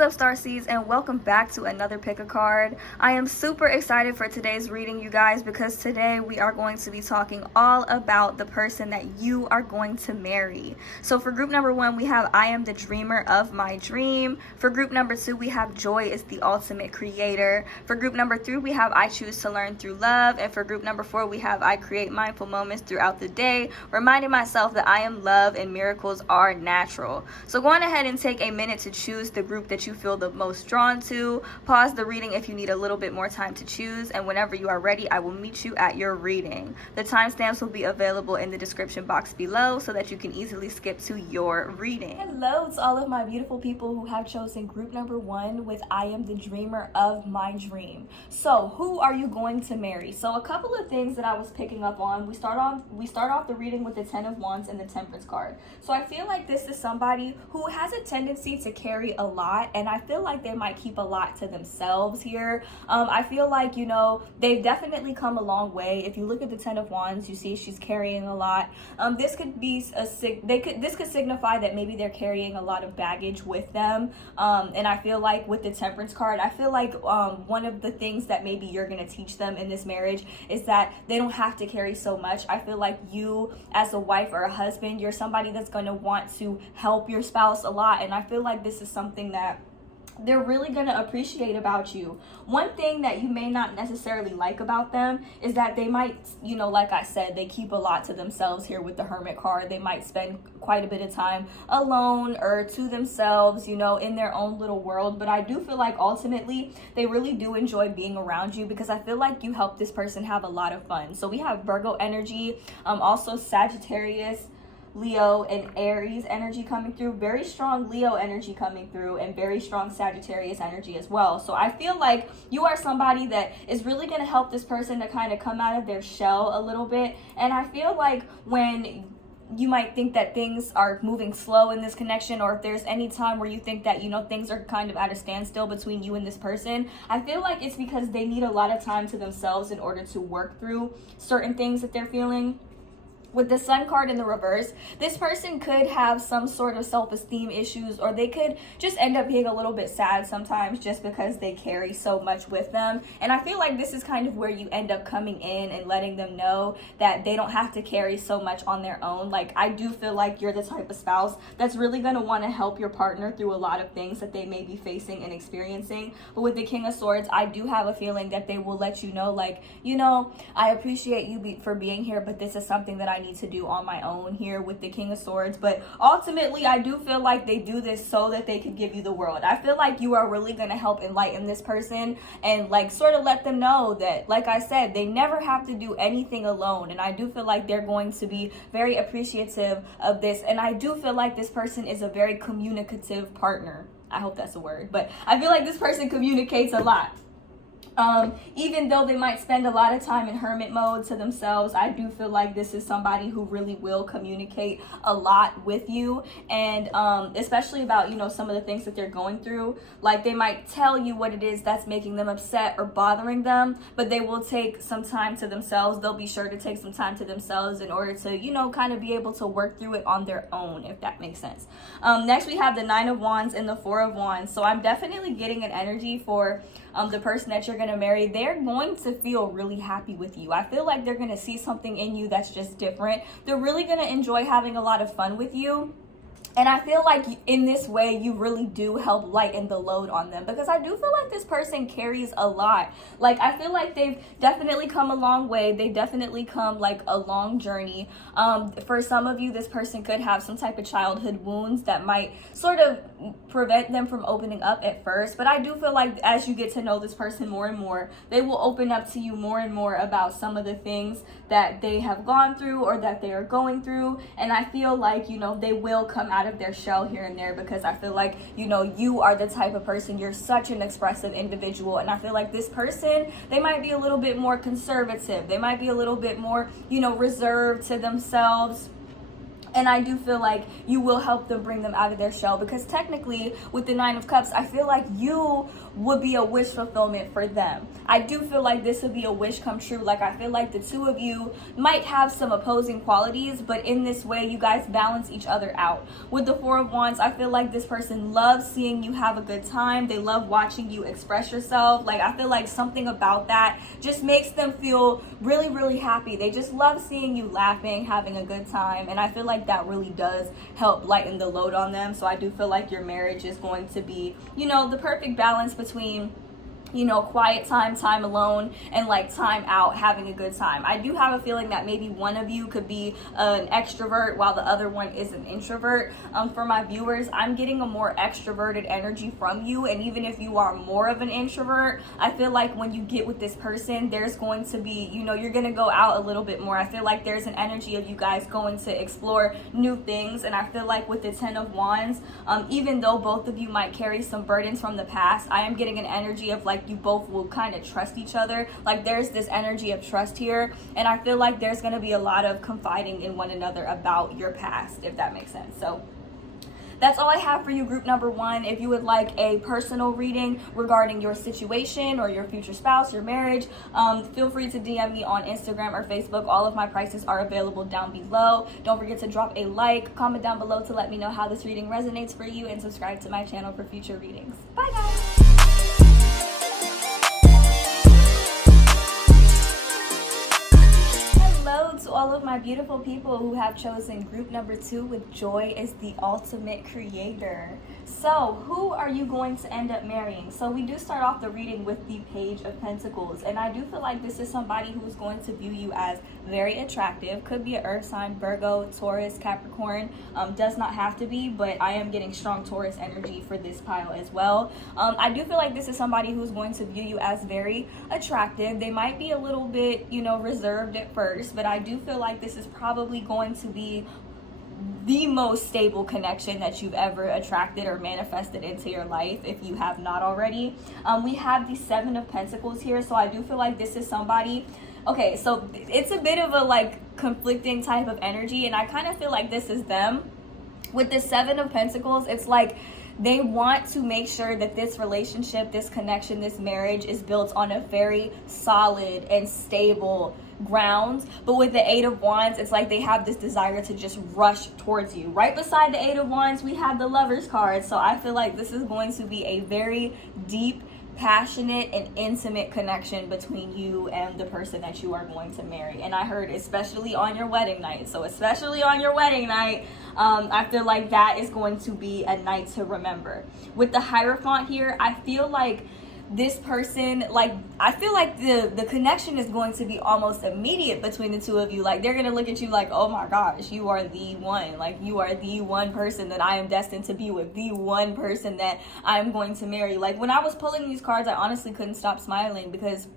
What's up, starseeds, and welcome back to another pick a card. I am super excited for today's reading, you guys, because today we are going to be talking all about the person that you are going to marry. So for group number 1, we have I am the dreamer of my dream. For group number 2, we have joy is the ultimate creator. For group number 3, we have I choose to learn through love. And for group number 4, we have I create mindful moments throughout the day, reminding myself that I am love and miracles are natural. So go on ahead and take a minute to choose the group that you feel the most drawn to. Pause the reading if you need a little bit more time to choose, and whenever you are ready, I will meet you at your reading. The timestamps will be available in the description box below so that you can easily skip to your reading. Hello to all of my beautiful people who have chosen group number 1 with I am the dreamer of my dream. So who are you going to marry? So a couple of things that I was picking up on. We start off the reading with the 10 of Wands and the Temperance card. So I feel like this is somebody who has a tendency to carry a lot, and I feel like they might keep a lot to themselves here. I feel like, they've definitely come a long way. If you look at the 10 of Wands, you see she's carrying a lot. This could be this could signify that maybe they're carrying a lot of baggage with them. And I feel like with the Temperance card, I feel like one of the things that maybe you're going to teach them in this marriage is that they don't have to carry so much. I feel like you, as a wife or a husband, you're somebody that's going to want to help your spouse a lot. And I feel like this is something that they're really going to appreciate about you. One thing that you may not necessarily like about them is that they might, like I said, they keep a lot to themselves here with the Hermit card. They might spend quite a bit of time alone or to themselves, in their own little world. But I do feel like ultimately they really do enjoy being around you, because I feel like you help this person have a lot of fun. So we have Virgo energy, also Sagittarius, Leo, and Aries energy coming through. Very strong Leo energy coming through, and very strong Sagittarius energy as well. So I feel like you are somebody that is really going to help this person to kind of come out of their shell a little bit. And I feel like when you might think that things are moving slow in this connection, or if there's any time where you think that things are kind of at a standstill between you and this person, I feel like it's because they need a lot of time to themselves in order to work through certain things that they're feeling. With the Sun card in the reverse, this person could have some sort of self-esteem issues, or they could just end up being a little bit sad sometimes just because they carry so much with them. And I feel like this is kind of where you end up coming in and letting them know that they don't have to carry so much on their own. Like, I do feel like you're the type of spouse that's really going to want to help your partner through a lot of things that they may be facing and experiencing. But with the King of Swords, I do have a feeling that they will let you know, like, I appreciate you for being here, but this is something that I need to do on my own here with the King of Swords. But ultimately, I do feel like they do this so that they can give you the world. I feel like you are really going to help enlighten this person and sort of let them know that, like I said, they never have to do anything alone. And I do feel like they're going to be very appreciative of this. And I do feel like this person is a very communicative partner. I hope that's a word, but I feel like this person communicates a lot. Even though they might spend a lot of time in hermit mode to themselves, I do feel like this is somebody who really will communicate a lot with you, and especially about some of the things that they're going through. Like, they might tell you what it is that's making them upset or bothering them, but they will take some time to themselves. They'll be sure to take some time to themselves in order to kind of be able to work through it on their own, if that makes sense. Next, we have the 9 of Wands and the 4 of Wands. So I'm definitely getting an energy for the person that you're going to marry. They're going to feel really happy with you. I feel like they're going to see something in you that's just different. They're really going to enjoy having a lot of fun with you. And I feel like in this way, you really do help lighten the load on them, because I do feel like this person carries a lot. Like, I feel like they've definitely come a long way. They definitely come a long journey. For some of you, this person could have some type of childhood wounds that might sort of prevent them from opening up at first. But I do feel like as you get to know this person more and more, they will open up to you more and more about some of the things that they have gone through or that they are going through. And I feel like, they will come out of their shell here and there, because I feel like, you are the type of person, you're such an expressive individual. And I feel like this person, they might be a little bit more conservative. They might be a little bit more, reserved to themselves. And I do feel like you will help them bring them out of their shell, because technically with the Nine of Cups, I feel like you would be a wish fulfillment for them. I do feel like this would be a wish come true. Like, I feel like the two of you might have some opposing qualities, but in this way you guys balance each other out. With the Four of Wands, I feel like this person loves seeing you have a good time. They love watching you express yourself. Like, I feel like something about that just makes them feel really, really happy. They just love seeing you laughing, having a good time, and I feel like that really does help lighten the load on them. So I do feel like your marriage is going to be, you know, the perfect balance between, you know, quiet time, time alone, and like time out, having a good time. I do have a feeling that maybe one of you could be an extrovert while the other one is an introvert. For my viewers, I'm getting a more extroverted energy from you, and even if you are more of an introvert, I feel like when you get with this person, there's going to be, you know, you're gonna go out a little bit more. I feel like there's an energy of you guys going to explore new things, and I feel like with the Ten of Wands, even though both of you might carry some burdens from the past, I am getting an energy of like you both will kind of trust each other. Like, there's this energy of trust here, and I feel like there's going to be a lot of confiding in one another about your past, if that makes sense. So that's all I have for you, group number one. If you would like a personal reading regarding your situation or your future spouse, your marriage, feel free to DM me on Instagram or Facebook. All of my prices are available down below. Don't forget to drop a like, comment down below to let me know how this reading resonates for you, and subscribe to my channel for future readings. Bye, guys. Hello to all of my beautiful people who have chosen group number two with Joy is the ultimate creator. So who are you going to end up marrying? So we do start off the reading with the Page of Pentacles, and I do feel like this is somebody who is going to view you as very attractive. Could be an earth sign, Virgo, Taurus, Capricorn. Does not have to be, but I am getting strong Taurus energy for this pile as well. I do feel like this is somebody who's going to view you as very attractive. They might be a little bit, you know, reserved at first, but I do feel like this is probably going to be the most stable connection that you've ever attracted or manifested into your life, if you have not already. We have the Seven of Pentacles here, so I do feel like this is somebody. Okay, so it's a bit of a like conflicting type of energy, and I kind of feel like this is them. With the Seven of Pentacles, it's like they want to make sure that this relationship, this connection, this marriage is built on a very solid and stable ground. But with the Eight of Wands, it's like they have this desire to just rush towards you. Right beside the Eight of Wands, we have the Lovers card. So I feel like this is going to be a very deep, passionate, and intimate connection between you and the person that you are going to marry. And I heard especially on your wedding night. So especially on your wedding night, I feel like that is going to be a night to remember. With the Hierophant here, I feel like this person, like, I feel like the connection is going to be almost immediate between the two of you. Like, they're gonna look at you like, oh my gosh, you are the one. Like, you are the one person that I am destined to be with, the one person that I'm going to marry. Like, when I was pulling these cards, I honestly couldn't stop smiling, because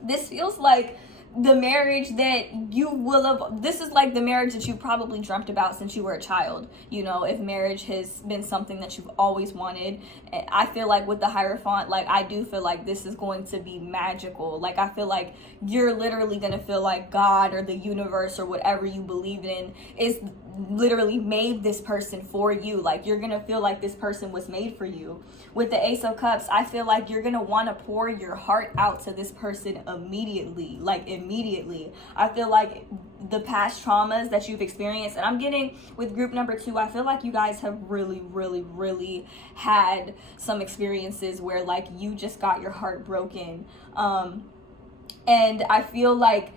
this feels like the marriage that you will have, this is like the marriage that you probably dreamt about since you were a child. You know, if marriage has been something that you've always wanted, I feel like with the Hierophant, like, I do feel like this is going to be magical. Like, I feel like you're literally gonna feel like God or the universe or whatever you believe in is literally made this person for you. Like, you're gonna feel like this person was made for you. With the Ace of Cups, I feel like you're gonna want to pour your heart out to this person immediately. Like, immediately. I feel like the past traumas that you've experienced, and I'm getting with group number two, I feel like you guys have really had some experiences where, like, you just got your heart broken. And I feel like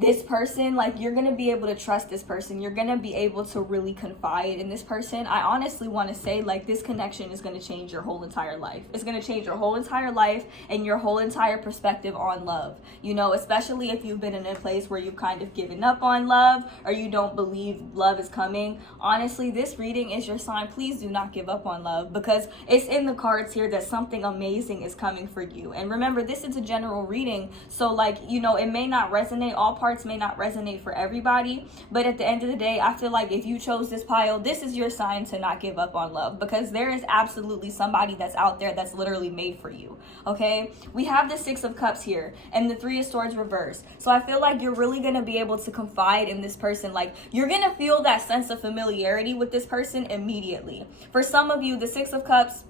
this person, like, you're gonna be able to trust this person. You're gonna be able to really confide in this person. I honestly want to say, like, this connection is gonna change your whole entire life. It's gonna change your whole entire life and your whole entire perspective on love. You know, especially if you've been in a place where you've kind of given up on love, or you don't believe love is coming. Honestly, this reading is your sign. Please do not give up on love, because it's in the cards here that something amazing is coming for you. And remember, this is a general reading, so, like, you know, it may not resonate. All parts may not resonate for everybody, but at the end of the day, I feel like if you chose this pile, this is your sign to not give up on love, because there is absolutely somebody that's out there that's literally made for you. Okay, we have the Six of Cups here and the Three of Swords reversed. So I feel like you're really going to be able to confide in this person. Like, you're going to feel that sense of familiarity with this person immediately. For some of you, the Six of Cups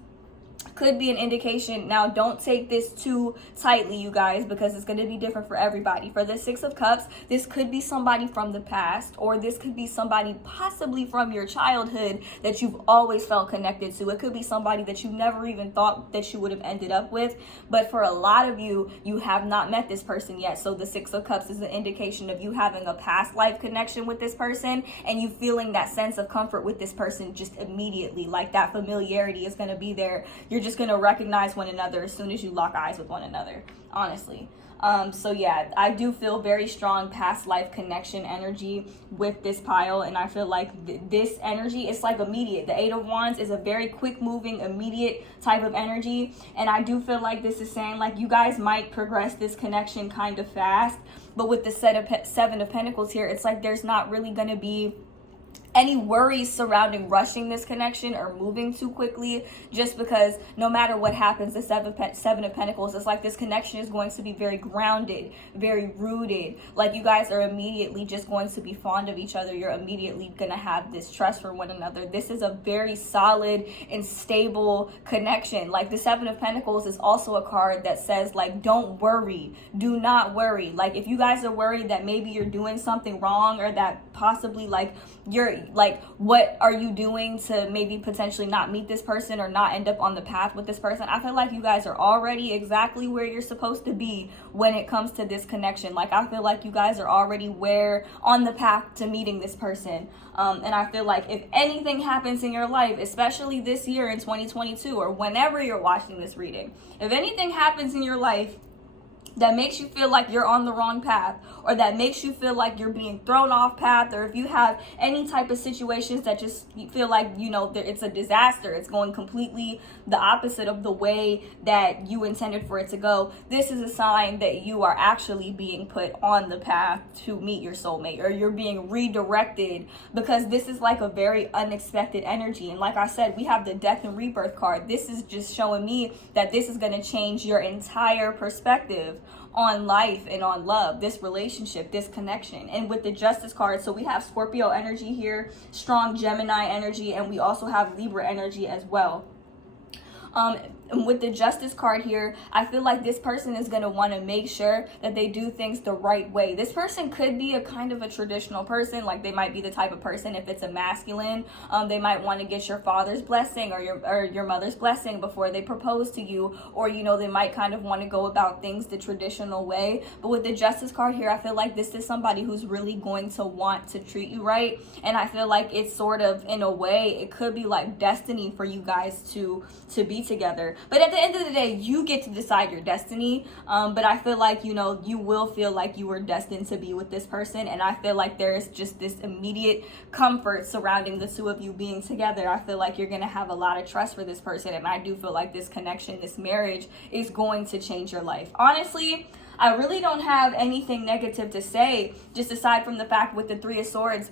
could be an indication. Now, don't take this too tightly, you guys, because it's going to be different for everybody. For the Six of Cups, this could be somebody from the past, or this could be somebody possibly from your childhood that you've always felt connected to. It could be somebody that you never even thought that you would have ended up with. But for a lot of you, you have not met this person yet. So the Six of Cups is an indication of you having a past life connection with this person, and you feeling that sense of comfort with this person just immediately. Like, that familiarity is going to be there. You're just going to recognize one another as soon as you lock eyes with one another, honestly. So yeah, I do feel very strong past life connection energy with this pile, and I feel like this energy is like immediate. The Eight of Wands is a very quick moving, immediate type of energy, and I do feel like this is saying like you guys might progress this connection kind of fast, but with the Seven of Pentacles here, it's like there's not really going to be any worries surrounding rushing this connection or moving too quickly, just because no matter what happens, the Seven of Pentacles, it's like this connection is going to be very grounded, very rooted. Like, you guys are immediately just going to be fond of each other. You're immediately going to have this trust for one another. This is a very solid and stable connection. Like, the Seven of Pentacles is also a card that says, like, don't worry, do not worry. Like, if you guys are worried that maybe you're doing something wrong, or that possibly like you're like, what are you doing to maybe potentially not meet this person or not end up on the path with this person, I feel like you guys are already exactly where you're supposed to be when it comes to this connection. Like, I feel like you guys are already on the path to meeting this person. And I feel like if anything happens in your life, especially this year in 2022, or whenever you're watching this reading, if anything happens in your life that makes you feel like you're on the wrong path, or that makes you feel like you're being thrown off path, or if you have any type of situations that just you feel like, you know, it's a disaster, it's going completely the opposite of the way that you intended for it to go, this is a sign that you are actually being put on the path to meet your soulmate, or you're being redirected, because this is like a very unexpected energy. And like I said, we have the Death and Rebirth card. This is just showing me that this is going to change your entire perspective on life and on love, this relationship, this connection. And with the Justice card, so we have Scorpio energy here, strong Gemini energy, and we also have Libra energy as well. And with the Justice card here, I feel like this person is going to want to make sure that they do things the right way. This person could be a kind of a traditional person. Like, they might be the type of person, if it's a masculine, they might want to get your father's blessing or your mother's blessing before they propose to you, or, you know, they might kind of want to go about things the traditional way. But with the Justice card here, I feel like this is somebody who's really going to want to treat you right, and I feel like it's sort of, in a way, it could be like destiny for you guys to be together. But at the end of the day, you get to decide your destiny. But I feel like, you know, you will feel like you were destined to be with this person. And I feel like there's just this immediate comfort surrounding the two of you being together. I feel like you're going to have a lot of trust for this person. And I do feel like this connection, this marriage, is going to change your life. Honestly, I really don't have anything negative to say, just aside from the fact with the Three of Swords,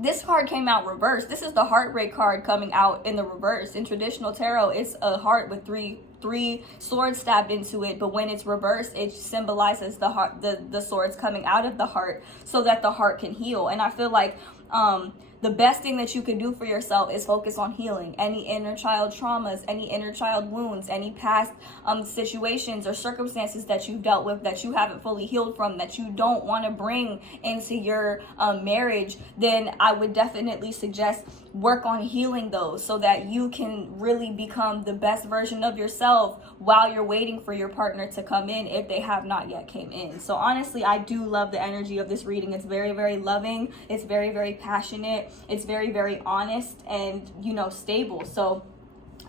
this card came out reversed. This is the heartbreak card coming out in the reverse. In traditional tarot, it's a heart with three swords stabbed into it, but when it's reversed, it symbolizes the heart, the swords coming out of the heart, so that the heart can heal. And I feel like the best thing that you can do for yourself is focus on healing any inner child traumas, any inner child wounds, any past situations or circumstances that you've dealt with that you haven't fully healed from, that you don't want to bring into your marriage. Then I would definitely suggest work on healing those, so that you can really become the best version of yourself while you're waiting for your partner to come in, if they have not yet came in. So honestly, I do love the energy of this reading. It's very, very loving. It's very, very passionate. It's very, very honest and, you know, stable. So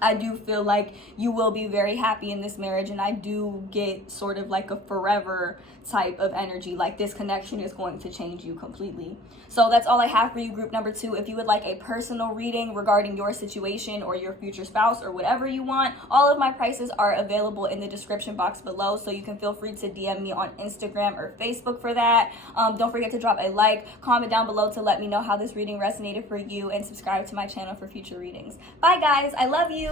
I do feel like you will be very happy in this marriage, and I do get sort of like a forever type of energy. Like this connection is going to change you completely. So that's all I have for you, group number 2. If you would like a personal reading regarding your situation or your future spouse or whatever you want, all of my prices are available in the description box below, so you can feel free to DM me on Instagram or Facebook for that. Don't forget to drop a like, comment down below to let me know how this reading resonated for you, and subscribe to my channel for future readings. Bye guys, I love you.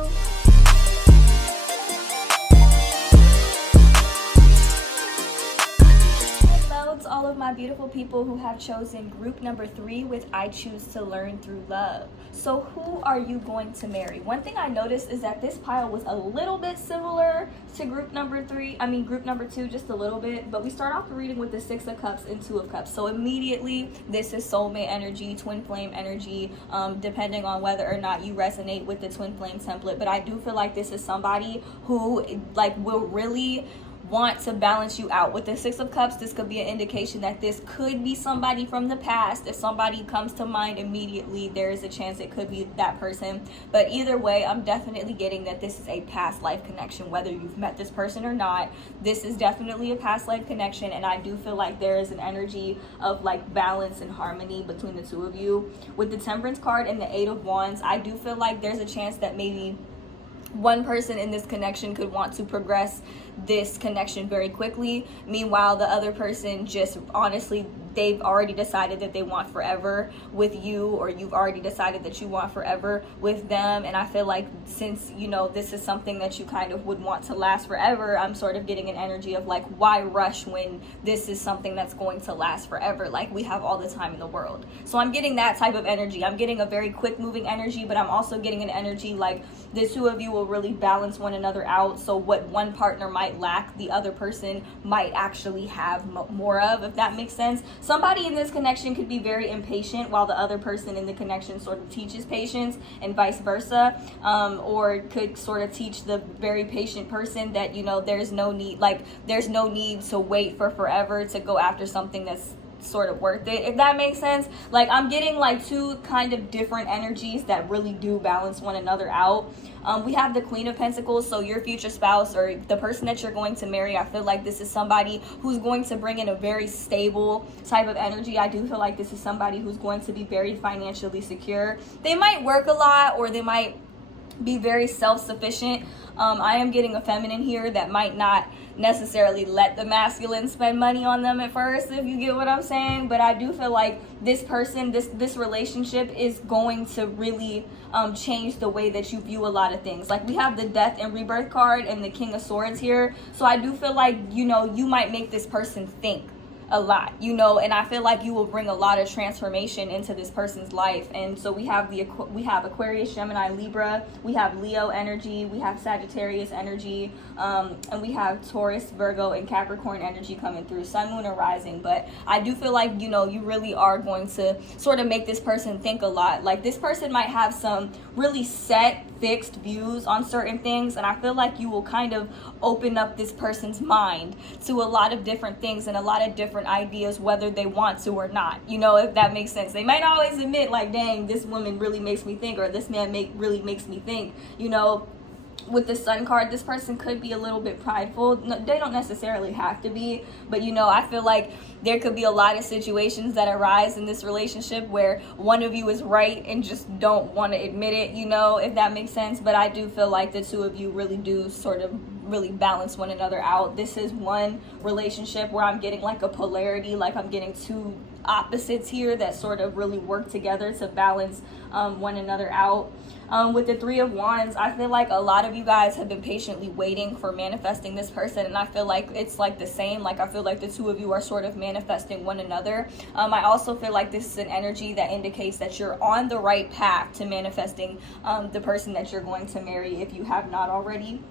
Hello to all of my beautiful people who have chosen group number 3 with I Choose to Learn Through Love. So who are you going to marry? One thing I noticed is that this pile was a little bit similar to group number 2, just a little bit, but we start off the reading with the 6 of Cups and 2 of Cups. So immediately this is soulmate energy, twin flame energy, depending on whether or not you resonate with the twin flame template. But I do feel like this is somebody who will really want to balance you out. With the 6 of Cups, this could be an indication that this could be somebody from the past. If somebody comes to mind immediately, there is a chance it could be that person. But either way, I'm definitely getting that this is a past life connection. Whether you've met this person or not, this is definitely a past life connection, and I do feel like there is an energy of like balance and harmony between the two of you. With the Temperance card and the 8 of Wands, I do feel like there's a chance that maybe one person in this connection could want to progress this connection very quickly. Meanwhile, the other person just honestly, they've already decided that they want forever with you, or you've already decided that you want forever with them. And I feel like since, you know, this is something that you kind of would want to last forever, I'm sort of getting an energy of like, why rush when this is something that's going to last forever? Like, we have all the time in the world. So I'm getting that type of energy. I'm getting a very quick moving energy, but I'm also getting an energy like the two of you will really balance one another out. So what one partner might lack, the other person might actually have more of, if that makes sense. Somebody in this connection could be very impatient, while the other person in the connection sort of teaches patience, and vice versa. Or could sort of teach the very patient person that, you know, there's no need to wait for forever to go after something that's sort of worth it, if that makes sense. Like, I'm getting like two kind of different energies that really do balance one another out. We have the Queen of Pentacles, so your future spouse or the person that you're going to marry, I feel like this is somebody who's going to bring in a very stable type of energy. I do feel like this is somebody who's going to be very financially secure. They might work a lot, or they might be very self-sufficient. I am getting a feminine here that might not necessarily let the masculine spend money on them at first, if you get what I'm saying. But I do feel like this person, this relationship is going to really change the way that you view a lot of things. Like, we have the Death and Rebirth card and the King of Swords here. So I do feel like, you know, you might make this person think a lot, you know, and I feel like you will bring a lot of transformation into this person's life. And so we have Aquarius, Gemini, Libra, we have Leo energy, we have Sagittarius energy, and we have Taurus, Virgo, and Capricorn energy coming through, Sun, Moon, and Rising. But I do feel like, you know, you really are going to sort of make this person think a lot. Like, this person might have some really set, fixed views on certain things, and I feel like you will kind of open up this person's mind to a lot of different things and a lot of different ideas, whether they want to or not, you know, if that makes sense. They might not always admit like, dang, this woman really makes me think, or this man really makes me think, you know. With the Sun card, this person could be a little bit prideful. No, they don't necessarily have to be, but you know, I feel like there could be a lot of situations that arise in this relationship where one of you is right and just don't want to admit it, you know, if that makes sense. But I do feel like the two of you really do sort of really balance one another out. This is one relationship where I'm getting like a polarity, like I'm getting two opposites here that sort of really work together to balance one another out. With the 3 of Wands, I feel like a lot of you guys have been patiently waiting for manifesting this person, and I feel like it's like the same. Like, I feel like the two of you are sort of manifesting one another. I also feel like this is an energy that indicates that you're on the right path to manifesting the person that you're going to marry, if you have not already.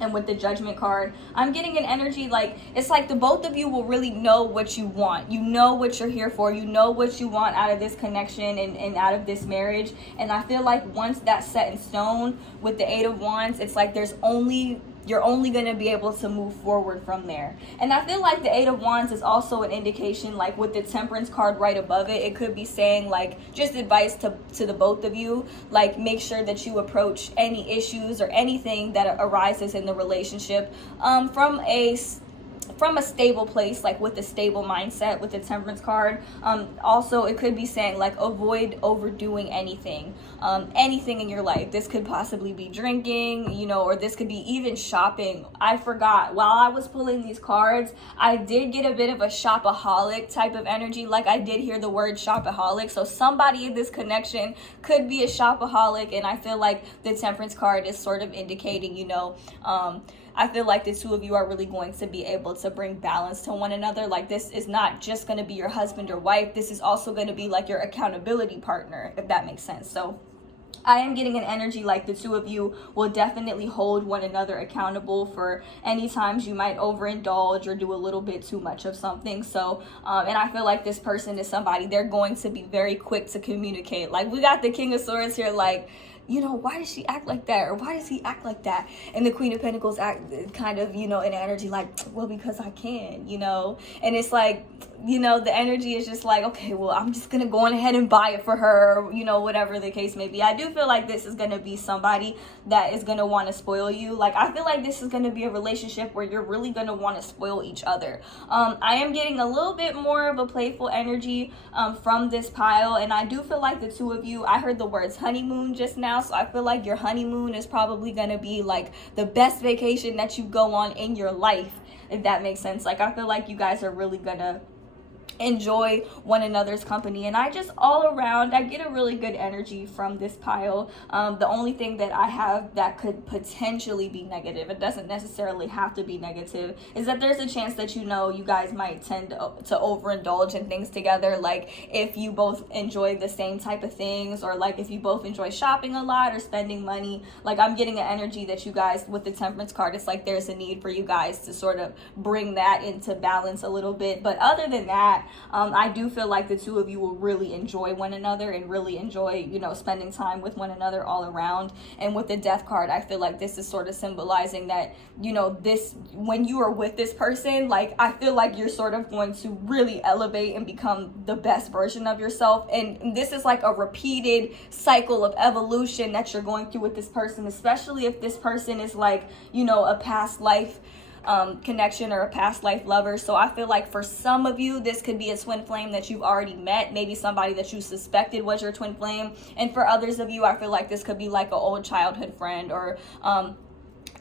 And with the Judgment card, I'm getting an energy like, it's like the both of you will really know what you want. You know what you're here for. You know what you want out of this connection and out of this marriage. And I feel like once that's set in stone with the 8 of Wands, it's like there's only you're only going to be able to move forward from there. And I feel like the Eight of Wands is also an indication, like with the Temperance card right above it, it could be saying like just advice to the both of you, like make sure that you approach any issues or anything that arises in the relationship from a stable place, like with a stable mindset with the Temperance card. Also, it could be saying like avoid overdoing anything in your life. This could possibly be drinking, you know, or this could be even shopping. I forgot, while I was pulling these cards, I did get a bit of a shopaholic type of energy. Like I did hear the word shopaholic, so somebody in this connection could be a shopaholic. And I feel like the Temperance card is sort of indicating, you know, I feel like the two of you are really going to be able to bring balance to one another. Like this is not just going to be your husband or wife. This is also going to be like your accountability partner, if that makes sense. So I am getting an energy like the two of you will definitely hold one another accountable for any times you might overindulge or do a little bit too much of something. So, and I feel like this person is somebody, they're going to be very quick to communicate. Like we got the King of Swords here, like, you know, why does she act like that? Or why does he act like that? And the Queen of Pentacles act kind of, you know, in energy like, well, because I can, you know. And it's like, you know, the energy is just like, okay, well, I'm just going to go on ahead and buy it for her, or, you know, whatever the case may be. I do feel like this is going to be somebody that is going to want to spoil you. Like, I feel like this is going to be a relationship where you're really going to want to spoil each other. I am getting a little bit more of a playful energy from this pile. And I do feel like the two of you, I heard the words honeymoon just now. So I feel like your honeymoon is probably going to be like the best vacation that you go on in your life, if that makes sense. Like, I feel like you guys are really going to enjoy one another's company. And I just all around, I get a really good energy from this pile. The only thing that I have that could potentially be negative, it doesn't necessarily have to be negative, is that there's a chance that, you know, you guys might tend to overindulge in things together. Like if you both enjoy the same type of things, or like if you both enjoy shopping a lot or spending money. Like I'm getting an energy that you guys, with the Temperance card, it's like there's a need for you guys to sort of bring that into balance a little bit. But other than that, I do feel like the two of you will really enjoy one another and really enjoy, you know, spending time with one another all around. And with the Death card, I feel like this is sort of symbolizing that, you know, this, when you are with this person, like I feel like you're sort of going to really elevate and become the best version of yourself. And this is like a repeated cycle of evolution that you're going through with this person, especially if this person is like, you know, a past life connection or a past life lover. So I feel like for some of you, this could be a twin flame that you've already met, maybe somebody that you suspected was your twin flame. And for others of you, I feel like this could be like an old childhood friend, or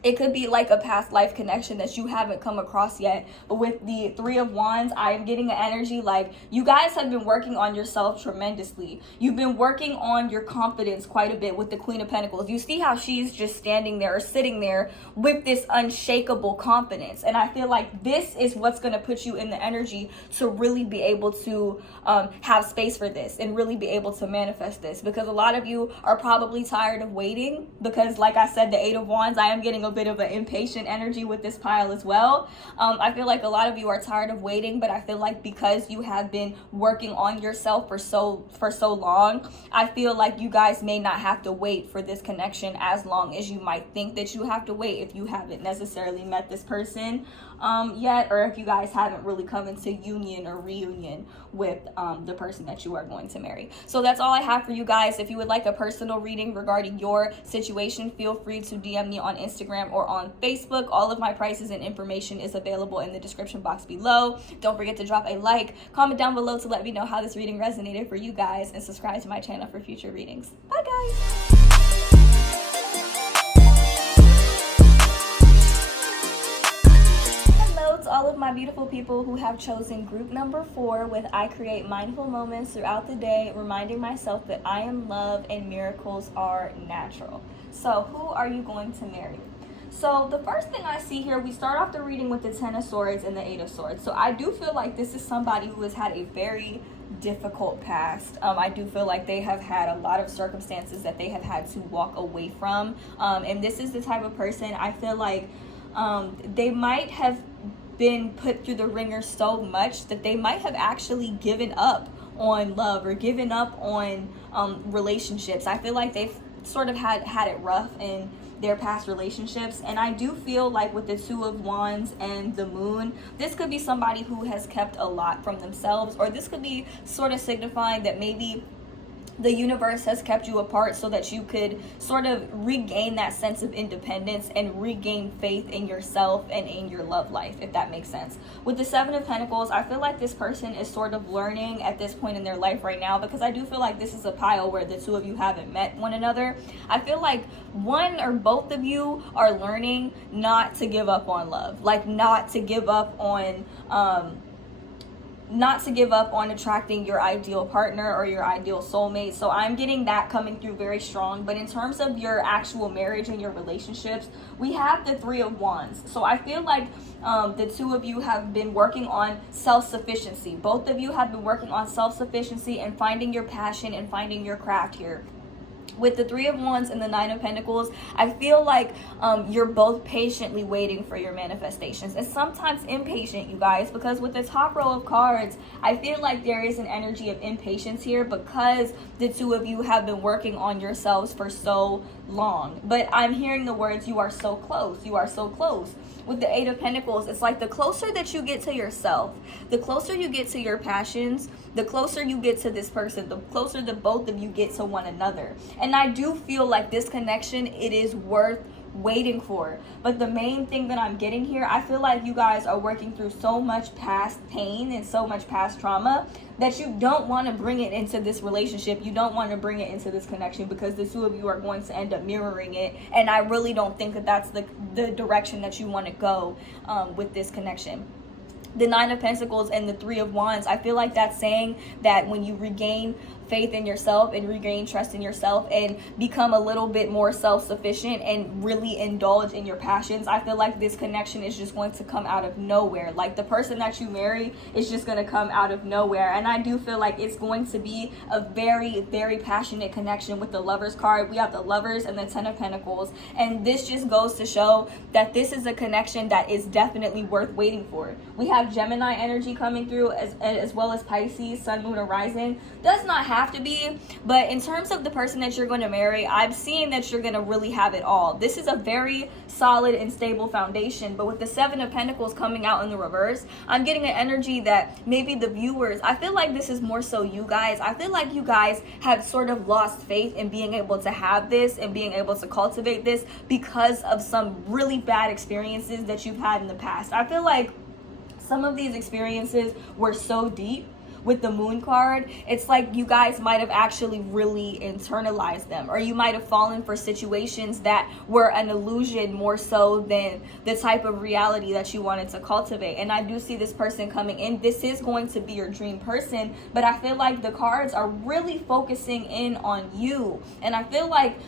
it could be like a past life connection that you haven't come across yet. But with the Three of Wands, I am getting an energy like you guys have been working on yourself tremendously. You've been working on your confidence quite a bit with the Queen of Pentacles. You see how she's just standing there or sitting there with this unshakable confidence. And I feel like this is what's going to put you in the energy to really be able to have space for this and really be able to manifest this. Because a lot of you are probably tired of waiting, because like I said, the Eight of Wands, I am getting a bit of an impatient energy with this pile as well. I feel like a lot of you are tired of waiting, but I feel like because you have been working on yourself for so long, I feel like you guys may not have to wait for this connection as long as you might think that you have to wait if you haven't necessarily met this person yet, or if you guys haven't really come into union or reunion with the person that you are going to marry. So that's all I have for you guys. If you would like a personal reading regarding your situation, feel free to DM me on Instagram or on Facebook. All of my prices and information is available in the description box below. Don't forget to drop a like, comment down below to let me know how this reading resonated for you guys, and subscribe to my channel for future readings. Bye guys. To all of my beautiful people who have chosen group number 4 with I create mindful moments throughout the day, reminding myself that I am love and miracles are natural. So who are you going to marry? So the first thing I see here, we start off the reading with the Ten of Swords and the Eight of Swords. So I do feel like this is somebody who has had a very difficult past. I do feel like they have had a lot of circumstances that they have had to walk away from. And this is the type of person, I feel like they might have been put through the ringer so much that they might have actually given up on love or given up on relationships. I feel like they've sort of had it rough, and their past relationships. And I do feel like with the Two of Wands and the Moon, this could be somebody who has kept a lot from themselves, or this could be sort of signifying that maybe the universe has kept you apart so that you could sort of regain that sense of independence and regain faith in yourself and in your love life, if that makes sense. With the Seven of Pentacles, I feel like this person is sort of learning at this point in their life right now, because I do feel like this is a pile where the two of you haven't met one another. I feel like one or both of you are learning not to give up on love, like not to give up on attracting your ideal partner or your ideal soulmate. So I'm getting that coming through very strong. But in terms of your actual marriage and your relationships, we have the Three of Wands. So I feel like the two of you have been working on self-sufficiency. Both of you have been working on self-sufficiency and finding your passion and finding your craft here. With the Three of Wands and the Nine of Pentacles, I feel like you're both patiently waiting for your manifestations, and sometimes impatient, you guys, because with the top row of cards, I feel like there is an energy of impatience here because the two of you have been working on yourselves for so long. But I'm hearing the words, you are so close, you are so close. With the Eight of Pentacles, it's like the closer that you get to yourself, the closer you get to your passions, the closer you get to this person, the closer the both of you get to one another. And I do feel like this connection, it is worth waiting for. But the main thing that I'm getting here, I feel like you guys are working through so much past pain and so much past trauma that you don't want to bring it into this relationship. You don't want to bring it into this connection because the two of you are going to end up mirroring it. And I really don't think that that's the direction that you want to go with this connection. The Nine of Pentacles and the Three of Wands, I feel like that's saying that when you regain faith in yourself and regain trust in yourself and become a little bit more self-sufficient and really indulge in your passions, I feel like this connection is just going to come out of nowhere. Like the person that you marry is just going to come out of nowhere. And I do feel like it's going to be a very, very passionate connection. With the Lovers card, we have the Lovers and the Ten of Pentacles. And this just goes to show that this is a connection that is definitely worth waiting for. We have Gemini energy coming through as well as Pisces, Sun, Moon, or Rising. Does not have to be, but in terms of the person that you're going to marry, I'm seeing that you're going to really have it all. This is a very solid and stable foundation. But with the Seven of Pentacles coming out in the reverse, I'm getting an energy that maybe the viewers, I feel like this is more so you guys. I feel like you guys have sort of lost faith in being able to have this and being able to cultivate this because of some really bad experiences that you've had in the past. I feel like some of these experiences were so deep. With the Moon card, it's like you guys might have actually really internalized them, or you might have fallen for situations that were an illusion more so than the type of reality that you wanted to cultivate. And I do see this person coming in. This is going to be your dream person, but I feel like the cards are really focusing in on you. And I feel like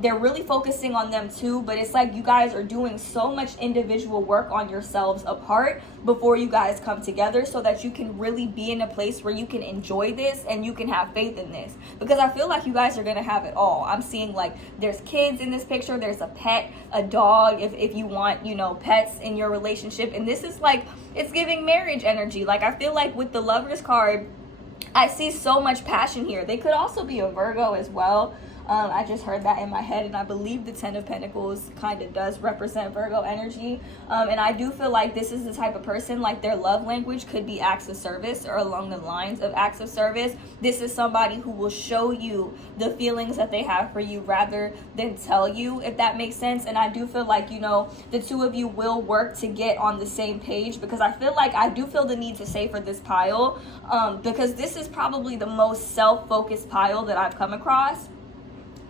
they're really focusing on them too, but it's like you guys are doing so much individual work on yourselves apart before you guys come together so that you can really be in a place where you can enjoy this and you can have faith in this, because I feel like you guys are gonna have it all. I'm seeing like there's kids in this picture, there's a pet, a dog, if you want, you know, pets in your relationship. And this is like, it's giving marriage energy. Like I feel like with the Lovers card, I see so much passion here. They could also be a Virgo as well. I just heard that in my head, and I believe the Ten of Pentacles kind of does represent Virgo energy. And I do feel like this is the type of person, like their love language could be acts of service or along the lines of acts of service. This is somebody who will show you the feelings that they have for you rather than tell you, if that makes sense. And I do feel like, you know, the two of you will work to get on the same page, because I feel like I do feel the need to say for this pile, because this is probably the most self-focused pile that I've come across.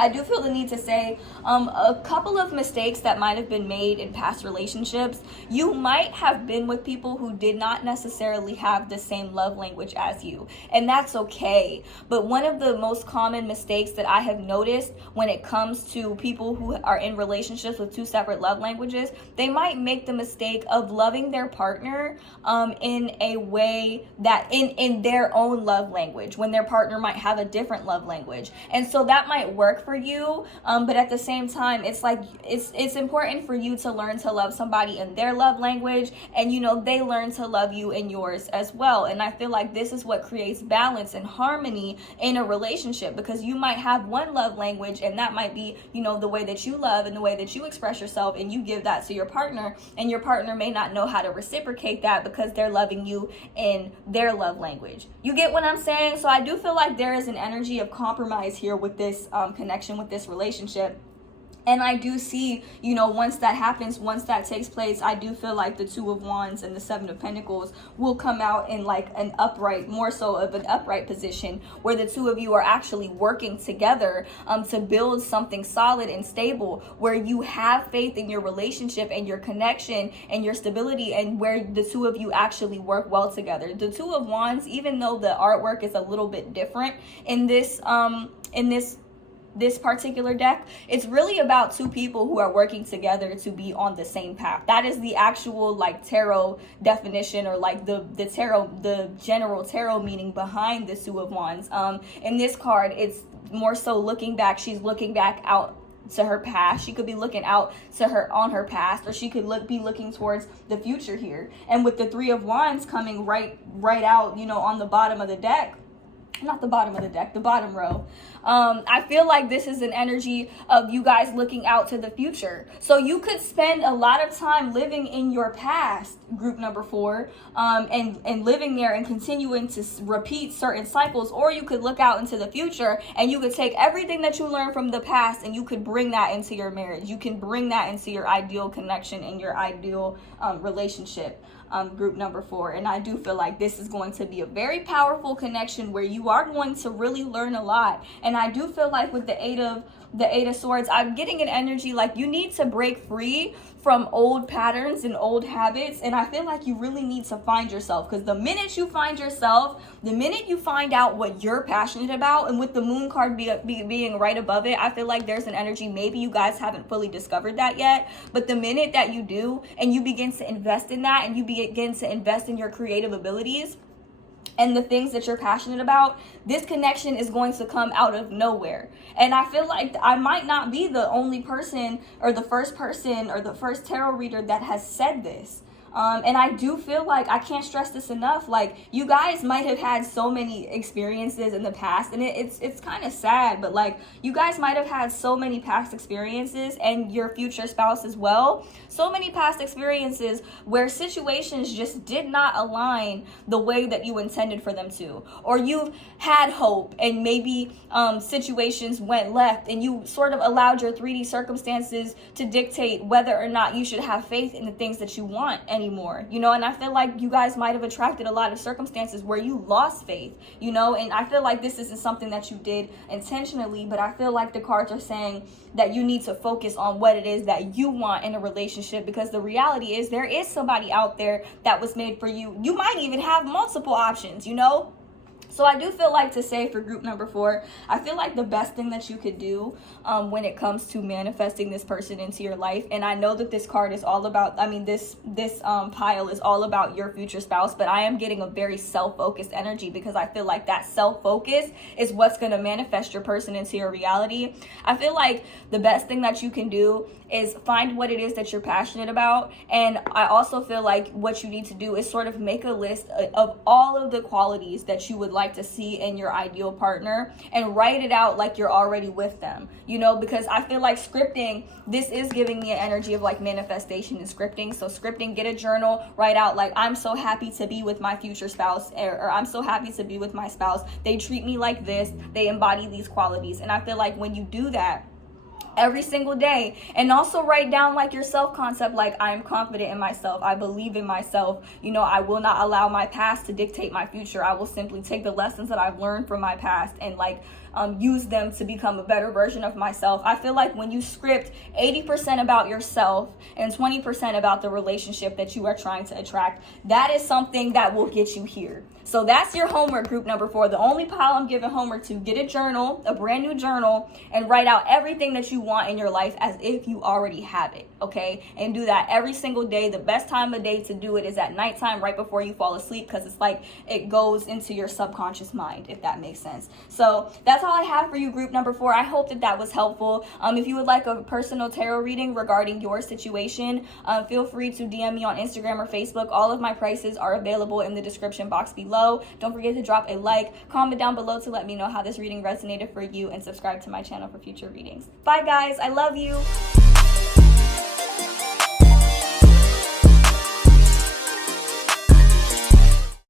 I do feel the need to say a couple of mistakes that might have been made in past relationships. You might have been with people who did not necessarily have the same love language as you, and that's okay. But one of the most common mistakes that I have noticed when it comes to people who are in relationships with two separate love languages, they might make the mistake of loving their partner in a way that in their own love language, when their partner might have a different love language. And so that might work for you, but at the same time, it's like it's important for you to learn to love somebody in their love language, and you know, they learn to love you in yours as well. And I feel like this is what creates balance and harmony in a relationship, because you might have one love language, and that might be, you know, the way that you love and the way that you express yourself, and you give that to your partner, and your partner may not know how to reciprocate that because they're loving you in their love language. You get what I'm saying? So I do feel like there is an energy of compromise here with this connection, with this relationship. And I do see, you know, once that happens, once that takes place, I do feel like the Two of Wands and the Seven of Pentacles will come out in like an upright, more so of an upright position, where the two of you are actually working together to build something solid and stable, where you have faith in your relationship and your connection and your stability, and where the two of you actually work well together. The Two of Wands, even though the artwork is a little bit different in this particular deck, it's really about two people who are working together to be on the same path. That is the actual like tarot definition, or like the general tarot meaning behind the Two of Wands. In this card, it's more so looking back. She's looking back out to her past. She could be looking out to her on her past, or she could be looking towards the future here. And with the Three of Wands coming right out, you know, on the bottom of the deck, not the bottom of the deck, the bottom row. I feel like this is an energy of you guys looking out to the future. So you could spend a lot of time living in your past, group number 4, and living there and continuing to repeat certain cycles, or you could look out into the future and you could take everything that you learned from the past and you could bring that into your marriage. You can bring that into your ideal connection and your ideal relationship. Group number 4. And I do feel like this is going to be a very powerful connection where you are going to really learn a lot. And I do feel like with the Eight of Swords, I'm getting an energy like you need to break free from old patterns and old habits. And I feel like you really need to find yourself, because the minute you find yourself, the minute you find out what you're passionate about, and with the Moon card being right above it, I feel like there's an energy, maybe you guys haven't fully discovered that yet, but the minute that you do and you begin to invest in that, and you begin to invest in your creative abilities and the things that you're passionate about, this connection is going to come out of nowhere. And I feel like I might not be the only person or the first tarot reader that has said this. And I do feel like, I can't stress this enough, like you guys might have had so many experiences in the past, and it's kind of sad, but like you guys might have had so many past experiences, and your future spouse as well, so many past experiences where situations just did not align the way that you intended for them to, or you've had hope and maybe situations went left, and you sort of allowed your 3D circumstances to dictate whether or not you should have faith in the things that you want anymore, you know. And I feel like you guys might have attracted a lot of circumstances where you lost faith, you know. And I feel like this isn't something that you did intentionally, but I feel like the cards are saying that you need to focus on what it is that you want in a relationship, because the reality is there is somebody out there that was made for you. You might even have multiple options, you know. So I do feel like, to say for group number 4, I feel like the best thing that you could do when it comes to manifesting this person into your life, and I know that this card is all about, I mean, this pile is all about your future spouse, but I am getting a very self-focused energy, because I feel like that self-focus is what's going to manifest your person into your reality. I feel like the best thing that you can do is find what it is that you're passionate about. And I also feel like what you need to do is sort of make a list of all of the qualities that you would like to see in your ideal partner, and write it out like you're already with them, you know, because I feel like scripting, this is giving me an energy of like manifestation and scripting. So scripting, get a journal, write out like, I'm so happy to be with my future spouse, or I'm so happy to be with my spouse. They treat me like this, they embody these qualities. And I feel like when you do that every single day, and also write down like your self concept, like I am confident in myself, I believe in myself, you know, I will not allow my past to dictate my future. I will simply take the lessons that I've learned from my past and like use them to become a better version of myself. I feel like when you script 80% about yourself and 20% about the relationship that you are trying to attract, that is something that will get you here. So that's your homework, group number 4. The only pile I'm giving homework to: get a journal, a brand new journal, and write out everything that you want in your life as if you already have it, okay? And do that every single day. The best time of day to do it is at nighttime, right before you fall asleep, because it's like it goes into your subconscious mind, if that makes sense. So that's that's all I have for you, group number 4. I hope that that was helpful. If you would like a personal tarot reading regarding your situation, feel free to DM me on Instagram or Facebook. All of my prices are available in the description box below. Don't forget to drop a like, comment down below to let me know how this reading resonated for you, and subscribe to my channel for future readings. Bye guys, I love you.